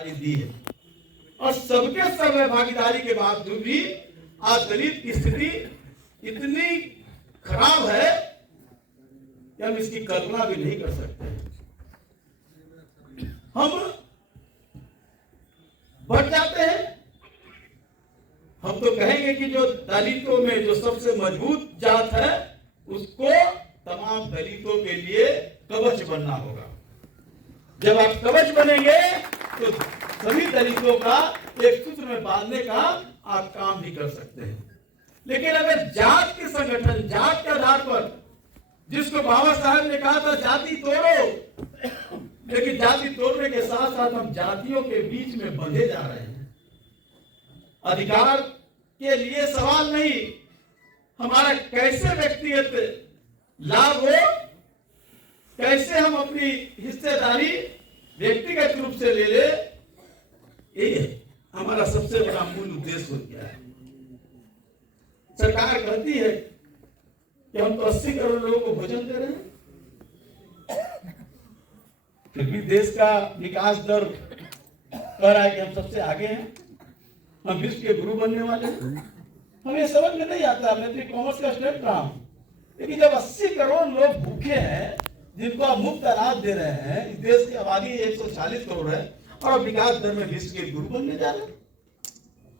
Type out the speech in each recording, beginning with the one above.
भागीदारी दी है, और सबके सब में भागीदारी के बावजूद भी आज दलित की स्थिति इतनी खराब है कि हम इसकी कल्पना भी नहीं कर सकते। हम बढ़ जाते हैं, हम तो कहेंगे कि जो दलितों में जो सबसे मजबूत जात है उसको तमाम दलितों के लिए कवच बनना होगा। जब आप कवच बनेंगे तो सभी दलितों का एक सूत्र में बांधने का आप काम भी कर सकते हैं। लेकिन अगर जात के संगठन, जात के आधार पर, जिसको बाबा साहब ने कहा था जाति तोड़ो, लेकिन जाति तोड़ने के साथ साथ हम जातियों के बीच में बंधे जा रहे हैं। अधिकार के लिए सवाल नहीं, हमारा कैसे व्यक्तिगत लाभ हो, कैसे हम अपनी हिस्सेदारी व्यक्तिगत रूप से ले ले, ये हमारा सबसे बड़ा मूल उद्देश्य हो गया है। सरकार कहती है कि हम तो 80 करोड़ लोगों को भोजन दे रहे हैं, फिर भी देश का विकास दर कह रहा है कि हम सबसे आगे हैं, हम विश्व के गुरु बनने वाले हैं। हमें समझ में नहीं आता, मैं तो कॉमर्स का स्टूडेंट रहा हूं, लेकिन जब 80 करोड़ लोग भूखे हैं जिनको आप मुफ्त अनाज दे रहे हैं, इस देश की आबादी 140 करोड़ है और विकास दर में विश्व के गुरु बनने जा रहे हैं,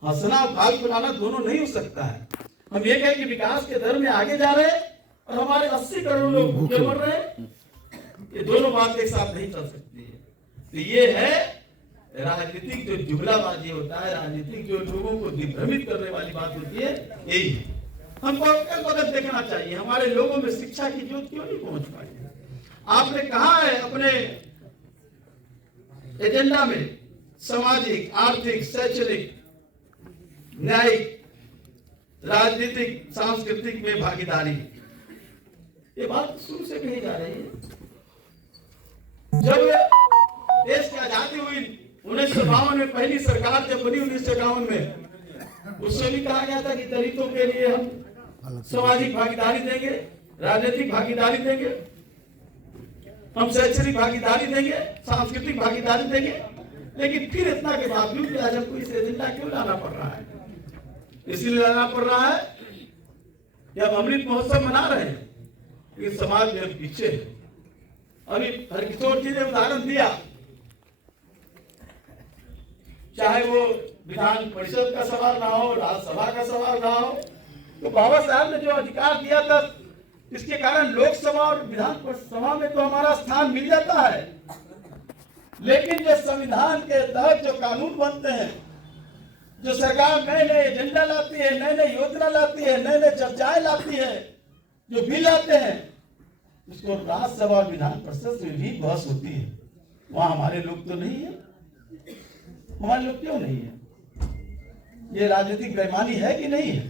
हंसना और खाल फुलाना दोनों नहीं हो सकता है। हम ये कहें कि विकास के दर में आगे जा रहे हैं और हमारे 80 करोड़ लोग भूखे मर रहे हैं, ये दोनों बात एक साथ नहीं चल सकती है। तो ये है राजनीतिक जो जुगलाबाजी होता है, राजनीतिक जो लोगों को दिग्भ्रमित करने वाली बात होती है, यही है। हमको एक वक्त देखना चाहिए हमारे लोगों में शिक्षा की ज्योत क्यों नहीं पहुंच पाई है। आपने कहा है अपने एजेंडा में सामाजिक, आर्थिक, शैक्षणिक, न्यायिक, राजनीतिक, सांस्कृतिक में भागीदारी, ये बात शुरू से कही जा रही है। जब देश की आजादी हुई 1952 में, पहली सरकार जब बनी 1951 में, उससे भी कहा गया था कि दलितों के लिए हम सामाजिक भागीदारी देंगे, राजनीतिक भागीदारी देंगे, हम शैक्षणिक भागीदारी देंगे, सांस्कृतिक भागीदारी देंगे। लेकिन फिर इतना के बावजूद भी आज हमको इस एजेंडा क्यों लाना पड़ रहा है? इसलिए लाना पड़ रहा है कि हम अमृत महोत्सव मना रहे हैं, लेकिन समाज में पीछे है। अभी हरकिशोर जी ने उदाहरण दिया, चाहे वो विधान परिषद का सवाल ना हो, राज्यसभा का सवाल ना हो, तो बाबा साहब ने जो अधिकार दिया था, इसके कारण लोकसभा और विधान सभा में तो हमारा स्थान मिल जाता है। लेकिन जो संविधान के तहत जो कानून बनते हैं, जो सरकार नए नए एजेंडा लाती है, नए नए योजना लाती है, नए नए चर्चाएं लाती है, जो बिल लाते हैं, उसको राज्यसभा और विधान परिषद में भी बहस होती है। वहां हमारे लोग तो नहीं है। हमारे लोग क्यों नहीं है? ये राजनीतिक बेईमानी है कि नहीं है?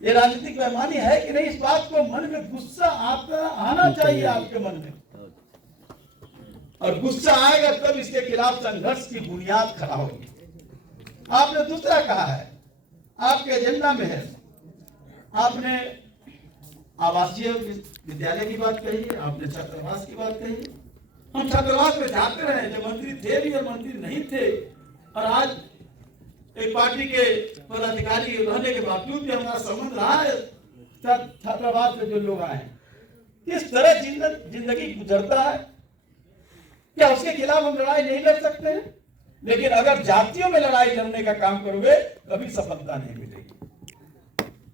ये राजनीतिक बेईमानी है कि नहीं? इस बात को मन में गुस्सा आना चाहिए आपके मन में, और गुस्सा आएगा तब इसके खिलाफ संघर्ष की बुनियाद खड़ा होगी। आपने दूसरा कहा है, आपके एजेंडा में है, आपने आवासीय विद्यालय की बात कही है, आपने छात्रावास की बात कही है। हम छात्रावास में जाते रहे, जब मंत्री थे भी और मंत्री नहीं थे, और आज एक पार्टी के पदाधिकारी रहने के बावजूद भी हमारा संबंध रहा है छात्रावास में जो लोग आए। किस तरह जिंदगी गुजरता है, क्या उसके खिलाफ हम लड़ाई नहीं लड़ सकते हैं? लेकिन अगर जातियों में लड़ाई लड़ने का काम करोगे, कभी सफलता नहीं मिलेगी,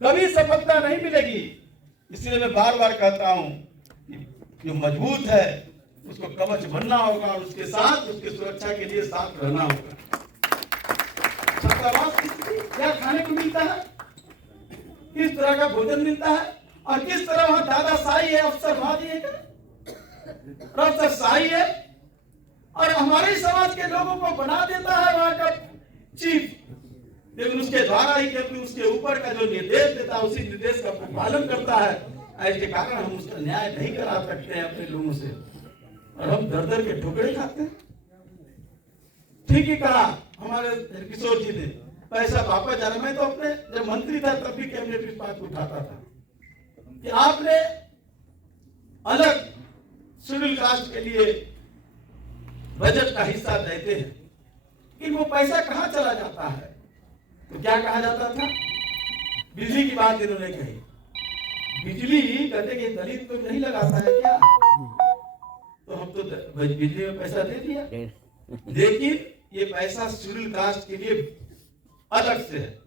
कभी सफलता नहीं मिलेगी। इसलिए मैं बार बार कहता हूं कि जो मजबूत है उसको कवच बनना होगा, और उसके साथ उसकी सुरक्षा के लिए साथ रहना होगा। छात्रावास क्या खाने को मिलता है, किस तरह का भोजन मिलता है, और किस तरह वहां दादाशाही है, अफसरवादी है, अफसरशाही है, और हमारे समाज के लोगों को बना देता है वहां का चीफ। लेकिन उसके द्वारा ही, क्योंकि उसके ऊपर का जो निर्देश देता है उसी निर्देश का पालन करता है, इसके कारण हम उसका न्याय नहीं करा सकते हैं अपने लोगों से, और हम दर दर के ठोकरे खाते हैं। ठीक ही कहा हमारे किशोर जी ने, पैसा वापस जा रहा। मैं तो अपने जब मंत्री था तब भी कैबिनेट इस बात को उठाता था कि आपने अलग शेड्यूल कास्ट के लिए बजट का हिस्सा देते हैं, कि वो पैसा कहाँ चला जाता है। तो क्या कहा जाता था, बिजली की बात इन्होंने कही, बिजली कहते कि दलित तो नहीं लगाता है क्या, तो हम तो बिजली में पैसा दे दिया, लेकिन ये पैसा शेड्यूल कास्ट के लिए अलग से है,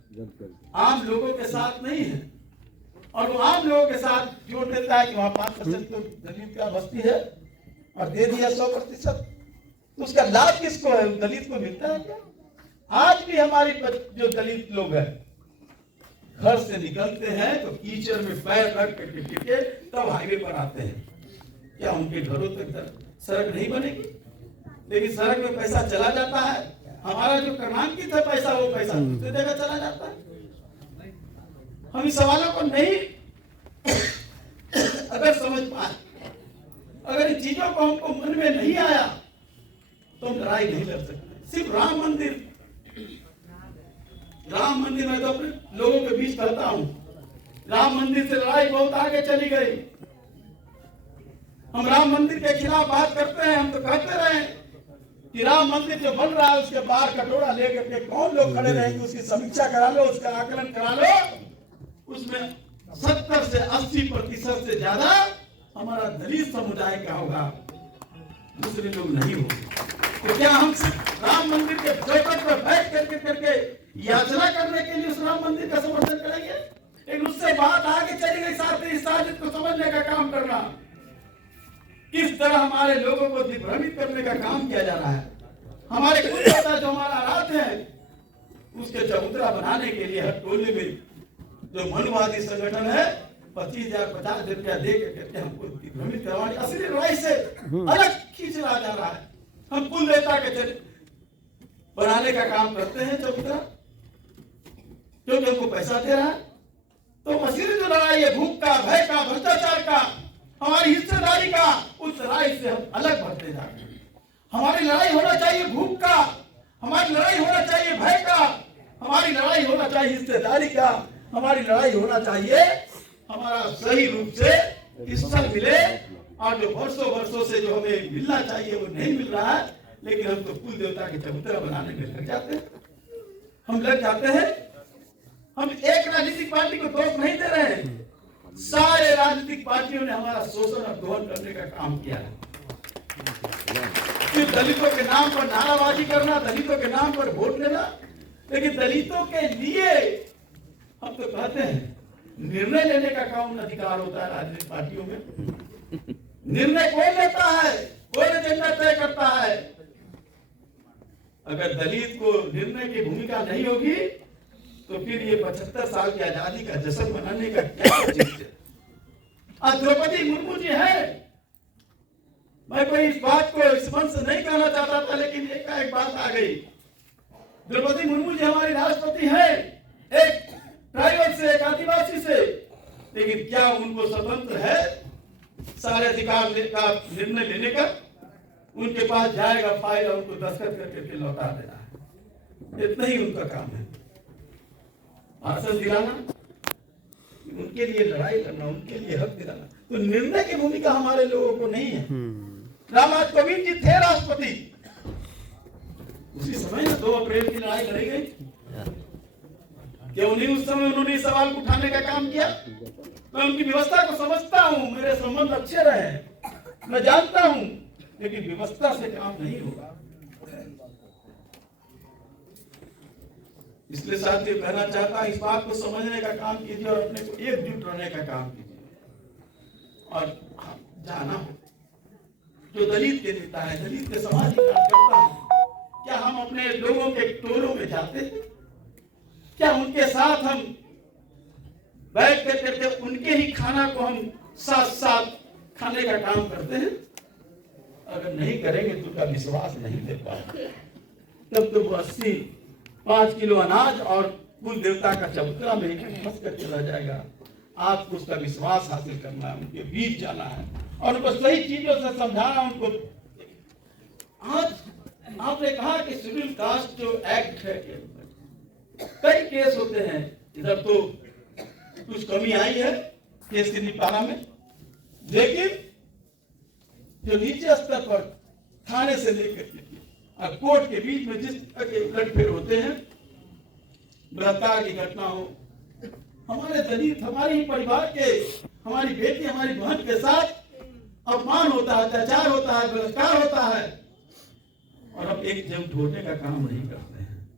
आम लोगों के साथ नहीं है। और वो आम लोगों के साथ जोड़ देता है कि वहां 5% तो दलित का बस्ती है और दे दिया 100%, तो उसका लाभ किसको है, दलित को मिलता है क्या। आज भी हमारी जो दलित लोग हैं घर से निकलते हैं तो कीचड़ में पैर रख करके टिके तब हाईवे पर आते हैं, क्या उनके घरों तक सड़क नहीं बनेगी। लेकिन सड़क में पैसा चला जाता है, हमारा जो क्रमांकित है पैसा वो पैसा दूसरी जगह चला जाता है। हम इस सवालों को नहीं अगर समझ पाए, अगर इन चीजों को हमको मन में नहीं आया तो हम लड़ाई नहीं लड़ सकते। सिर्फ राम मंदिर में तो अपने लोगों के बीच करता हूं, राम मंदिर से लड़ाई बहुत आगे चली गई। हम राम मंदिर के खिलाफ बात करते हैं, हम तो कहते रहे कि राम मंदिर जो बन रहा है उसके बाहर कटोरा लेकर के कौन लोग खड़े रहेंगे, उसकी समीक्षा करा लो, उसका आकलन करा लो, उसमें 70 से 80% से ज्यादा हमारा दलित समुदाय का होगा, दूसरे लोग नहीं होंगे। तो क्या हम सिर्फ राम मंदिर के चौखट पर बैठ करके याचना करने के लिए उस राम मंदिर का समर्थन करेंगे? लेकिन उससे बात आगे चली गई, साथ ही साजिद को समझने का काम करना, किस तरह हमारे लोगों को दिग्भ्रमित करने का काम किया जा रहा है। हमारे कुलदेवता जो हमारा आराध्य है उसके चबूतरा बनाने के लिए हर टोले में जो मनवादी संगठन है 25,000-50,000 रुपया दे करके हमको दिग्भ्रमित करवाने, असली लड़ाई से अलग खींचा जा रहा है। हम कुलदेवता के बनाने का काम करते हैं चबूतरा, क्योंकि हमको पैसा दे रहा है। तो असली जो लड़ाई है भूख का, भय का, भ्रष्टाचार का, हमारी हिस्सेदारी का, उस लड़ाई से हम अलग बढ़ते जा रहे हैं। हमारी लड़ाई होना चाहिए भूख का, हमारी लड़ाई होना चाहिए भय का, हमारी लड़ाई होना चाहिए हिस्सेदारी का, हमारी लड़ाई होना चाहिए हमारा सही रूप से हिस्सा मिले। और जो वर्षों से जो हमें मिलना चाहिए वो नहीं मिल रहा है, लेकिन हम तो कुल देवता के चबूतरा बनाने में लग जाते हैं। हम लग जाते हैं, हम एक राजनीतिक पार्टी को दोष नहीं दे रहे हैं, सारे राजनीतिक पार्टियों ने हमारा शोषण और दोहन करने का काम किया है। फिर दलितों के नाम पर नाराबाजी करना, दलितों के नाम पर वोट लेना, लेकिन दलितों के लिए हम तो कहते हैं निर्णय लेने का कौन अधिकार होता है राजनीतिक पार्टियों में? निर्णय कौन लेता है? कौन एजेंडा तय करता है? अगर दलित को निर्णय की भूमिका नहीं होगी तो फिर ये 75 साल की आजादी का जश्न मनाने का क्या उचित है? आज द्रौपदी मुर्मू जी है, मैं कोई इस बात को इस मंच से नहीं कहना चाहता था, लेकिन एक बात आ गई। द्रौपदी मुर्मू जी हमारी राष्ट्रपति है, एक ट्राइबल से, एक आदिवासी से, लेकिन क्या उनको स्वतंत्र है सारे अधिकार का निर्णय लेने का? उनके पास जाएगा फाइल और उनको दस्तखत करके लौटा देना है, इतना ही उनका काम है। भाषण दिलाना, उनके लिए लड़ाई करना, उनके लिए हक दिलाना, तो निर्णय की भूमिका हमारे लोगों को नहीं है। रामनाथ कोविंद जी थे राष्ट्रपति, उसी समय ना 2 अप्रैल की लड़ाई लड़ी गई, क्या उन्हीं उस समय उन्होंने इस सवाल को उठाने का काम किया? मैं उनकी व्यवस्था को समझता हूं, मेरे संबंध अच्छे रहे, मैं जानता हूं, लेकिन व्यवस्था से काम नहीं होगा। इसलिए साथियों कहना चाहता हूं, इस बात को समझने का काम कीजिए और अपने को एकजुट रहने का काम कीजिए। और जाना हो जो दलित के नेता है, दलित के समाज की कार्यकर्ता है, क्या हम अपने लोगों के टोलों में जाते हैं? क्या उनके साथ हम बैठ करके उनके ही खाना को हम साथ साथ खाने का काम करते हैं? अगर नहीं करेंगे तो उनका विश्वास नहीं दे पाएंगे, तब तो वो 85 किलो अनाज और कुल देवता का चबूतरा में फंस कर चला जाएगा। आपको उसका विश्वास हासिल करना है, उनके बीच जाना है और उनको सही चीजों से समझाना। उनको आज आपने कहा कि शेड्यूल कास्ट जो एक्ट है, कई केस होते हैं, इधर तो कुछ कमी आई है केस के निपटारा में, लेकिन जो नीचे स्तर पर थाने से लेकर कोर्ट के बीच में जिस तरह के उलटफेर होते हैं, बलात्कार की घटना हो, हमारे दलित, हमारे ही परिवार के, हमारी बेटी, हमारी बहन के साथ अपमान होता है, अत्याचार होता है, बलात्कार होता है, और हम एक जम ढोने का काम नहीं करते हैं।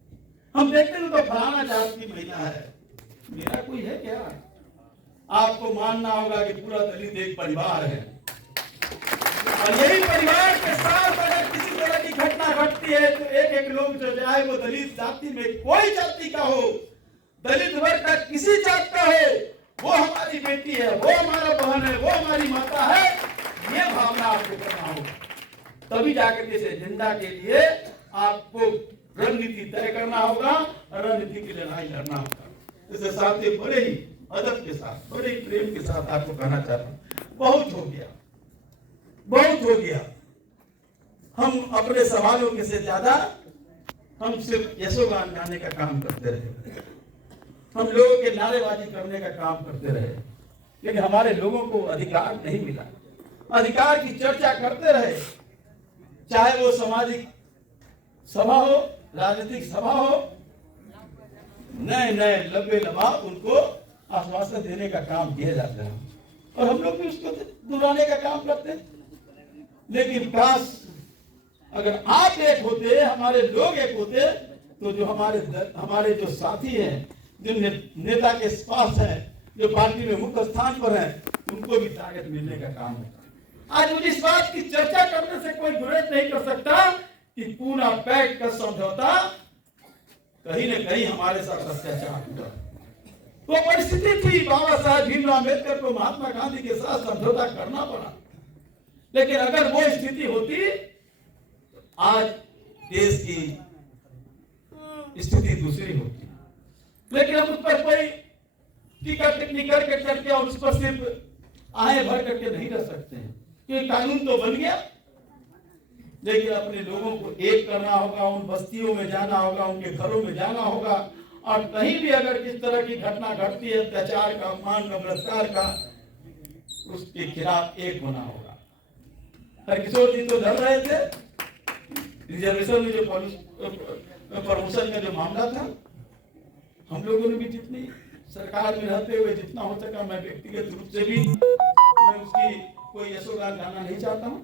हम देखते हैं तो फलाना जात की महिला है, मेरा कोई है क्या? आपको मानना होगा कि पूरा दलित एक परिवार है, और यही परिवार के साथ अगर किसी तरह की घटना घटती है तो एक एक लोग जो चाहे वो दलित जाति में कोई जाति का हो, दलित वर्ग का किसी जात का हो, वो हमारी बेटी है, वो हमारा बहन है, वो हमारी माता है, ये भावना आपको करना होगा। तभी जाकर के इस एजेंडा के लिए आपको रणनीति तय करना होगा और रणनीति की लड़ाई लड़ना होगा। इसके साथ ही बड़े ही अदब के साथ, बड़े ही प्रेम के साथ आपको कहना चाहता हूँ, बहुत हो गया, बहुत हो गया। हम अपने सवालों के से ज्यादा हम सिर्फ यशोगान गाने का काम करते रहे, हम लोगों के नारेबाजी करने का काम करते रहे, लेकिन हमारे लोगों को अधिकार नहीं मिला। अधिकार की चर्चा करते रहे, चाहे वो सामाजिक सभा हो, राजनीतिक सभा हो, नए नए लंबे लबाब उनको आश्वासन देने का काम किया जाता है, और हम लोग भी उसको दोहराने का काम करते हैं। लेकिन काश अगर आप एक होते, हमारे लोग एक होते, तो जो हमारे जो साथी हैं, जो नेता के पास हैं, जो पार्टी में मुख्य स्थान पर हैं, उनको भी ताकत मिलने का काम होता है। आज मुझे इस बात की चर्चा करने से कोई गुरेज नहीं कर सकता कि पूना पैक्ट का समझौता कहीं न कहीं हमारे साथ अत्याचार हुआ। वो परिस्थिति थी, बाबा साहब भीमराव अम्बेडकर को महात्मा गांधी के साथ समझौता करना पड़ा, लेकिन अगर वो स्थिति होती तो आज देश की स्थिति दूसरी होती। लेकिन हम उस पर कोई टीका टिप्पणी करके और उस पर सिर्फ आए भर करके नहीं रह सकते हैं, क्योंकि कानून तो बन गया, लेकिन अपने लोगों को एक करना होगा, उन बस्तियों में जाना होगा, उनके घरों में जाना होगा, और कहीं भी अगर किस तरह की घटना घटती है, अत्याचार का, अपमान का, बलात्कार का, उसके खिलाफ एक होना होगा। हरकिशोर जी तो लड़ रहे थे रिजर्वेशन में, जो प्रमोशन का जो मामला था, हम लोगों ने भी जितनी सरकार में रहते हुए जितना हो सका, मैं व्यक्तिगत रूप से भी मैं उसकी कोई यशोगान गाना नहीं चाहता हूँ,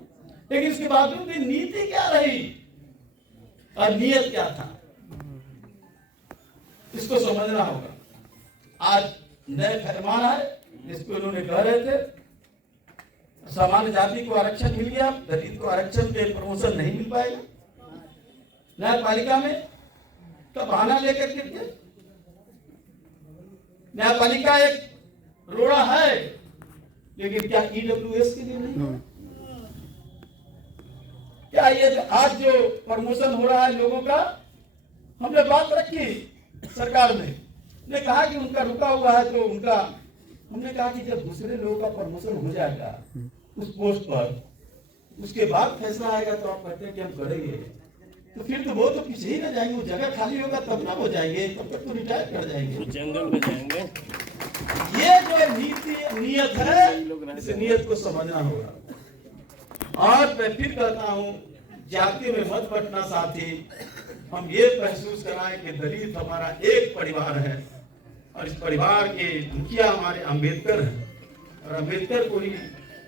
लेकिन इसके बावजूद भी नीति क्या रही और नियत क्या था, इसको समझना होगा। आज नए फरमान है, जिसको उन्होंने कह रहे थे सामान्य जाति को आरक्षण मिल गया, दलित को आरक्षण के प्रमोशन नहीं मिल पाएगा। न्यायपालिका में तो बहाना लेकर के, न्यायपालिका एक रोड़ा है, लेकिन क्या ईडब्ल्यूएस के लिए नहीं? क्या ये आज जो प्रमोशन हो रहा है लोगों का, हमने बात रखी सरकार ने कहा कि उनका रुका हुआ है, तो उनका हमने कहा कि जब दूसरे लोगों का प्रमोशन हो जाएगा उस पोस्ट पर, उसके बाद फैसला आएगा, तो आप कहते हैं कि हम करेंगे, तो फिर तो वो तो पीछे ही ना जाएंगे, वो जगह खाली होगा तब ना हो जाएंगे, तब तक तो रिटायर कर जाएंगे, जंगल में जाएंगे। ये जो नियत है, इस नियत को समझना होगा। और मैं फिर कहता हूँ, जाति में मत बंटना साथी, हम ये महसूस कराएं कि दलित हमारा एक परिवार है, और इस परिवार के मुखिया हमारे अंबेडकर हैं, और अंबेडकर को ही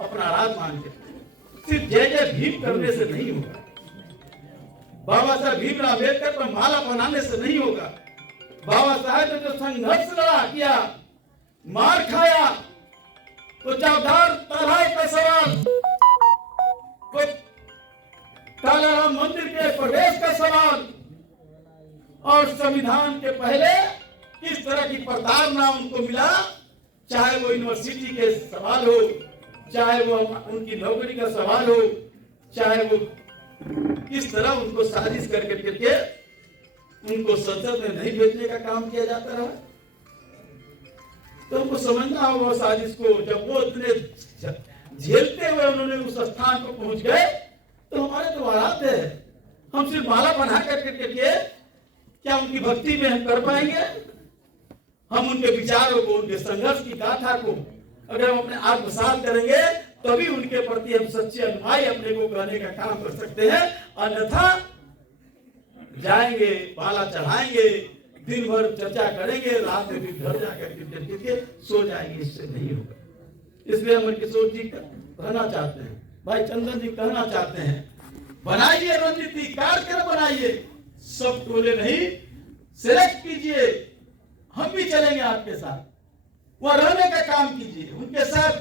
अपना राज मान के सिर्फ जय जय भीम करने से नहीं होगा, बाबा साहब भीमराव अम्बेडकर पर माला बनाने से नहीं होगा। बाबा साहब ने जो संघर्ष लड़ा किया, मार खाया, तो चौधार तालाब का सवाल, तो कालाराम मंदिर के प्रवेश का सवाल, और संविधान के पहले किस तरह की प्रताड़ना उनको मिला, चाहे वो यूनिवर्सिटी के सवाल हो, चाहे वो उनकी नौकरी का सवाल हो, चाहे वो किस तरह उनको साजिश करके उनको संसद में नहीं भेजने का काम किया जाता रहा। तो उनको समझना होगा साजिश को। जब वो इतने झेलते हुए उन्होंने उस स्थान पर पहुंच गए, तो हमारे तो हालात है, हम सिर्फ माला बना करके क्या उनकी भक्ति में हम कर पाएंगे? हम उनके विचारों को, उनके संघर्ष की गाथा को अगर हम अपने आत्मसात करेंगे, तभी उनके प्रति हम सच्चे अनुयायी अपने को कहने का काम कर सकते हैं। अन्यथा जाएंगे, माला चढ़ाएंगे, दिन भर चर्चा करेंगे, रात में फिर घर जाकर के सो जाएंगे। इससे नहीं होगा। इसलिए हम किशोर जी कहना चाहते हैं, भाई चंदन जी कहना चाहते हैं, बनाइए रणनीति, कार्यक्रम बनाइए, सब टोले नहीं, सिलेक्ट कीजिए, हम भी चलेंगे आपके साथ, वहां रहने का काम कीजिए, उनके साथ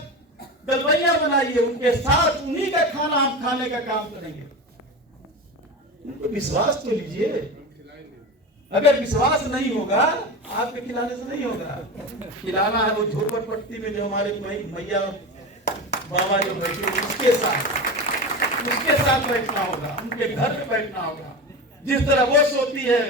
दलबैया बनाइए, उनके साथ उन्हीं का खाना हम खाने का काम करेंगे। उनको विश्वास तो लीजिए। अगर विश्वास नहीं होगा, आपके खिलाने से नहीं होगा। खिलाना है वो झोपड़पट्टी में जो हमारे मैया बाबा जो बैठे, उसके साथ बैठना होगा, उनके घर में बैठना होगा। जिस तरह वो सोती है